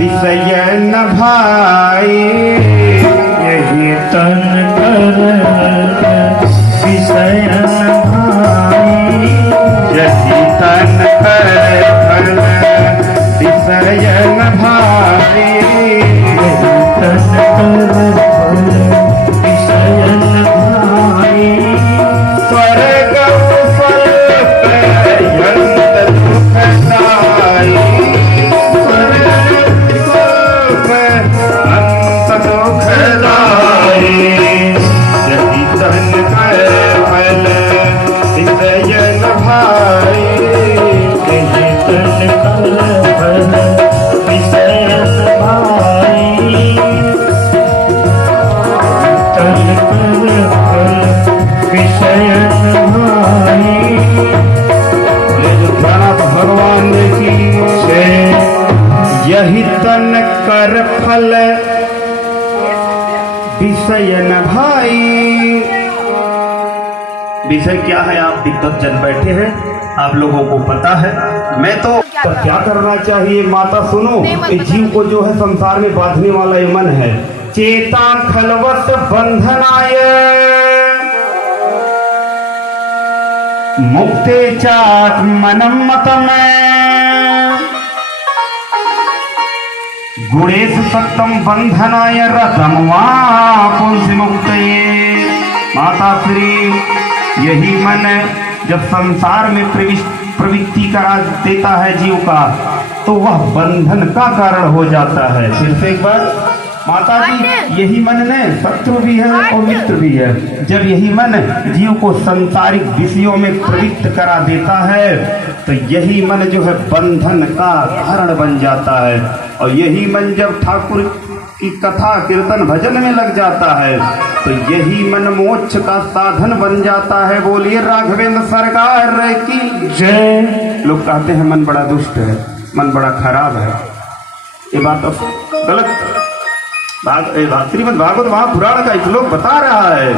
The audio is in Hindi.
विषय न भाई, यही तन कर विषय न भाई, यही तन कर फल विषय न भाई, यही तन कर फल विषय न भाई। स्वर्ग स्वल्प यंत दुखदाई, स्वर्ग स्वल्प अंत दुखदाई, यही तन कर फल विषय न भाई, यही तन कर फल विषय न भाई, तन कर फल विषय न भाई। बोले जो ध्यानाथ भगवान ने की से यही तन कर फल विषय न भाई। विषय क्या है आप दिग्गज जन बैठे हैं, आप लोगों को पता है। मैं तो क्या करना चाहिए माता सुनो, ये जीव को जो है संसार में बांधने वाला ये मन है, चेता खलवत बंधनाय मुक्ते चात मनम मतम, गुणेश सत्तम बंधनाय रतम वा पुंस मुक्तये। माता श्री यही मन जब संसार में प्रवृत्ति करा देता है जीव का, तो वह बंधन का कारण हो जाता है। फिर से एक बार माता जी, यही मन ने शत्रु भी है और मित्र भी है। जब यही मन जीव को सांसारिक विषयों में प्रवृत्त करा देता है, तो यही मन जो है बंधन का कारण बन जाता है। और यही मन जब ठाकुर की कथा कीर्तन भजन में लग जाता है, तो यही मन मोक्ष का साधन बन जाता है। बोलिए राघवेंद्र सरकार की जय। लोग कहते हैं मन बड़ा दुष्ट है, मन बड़ा खराब है, ये बात तो गलत। श्रीमद् भागवत महापुराण का श्लोक बता रहा है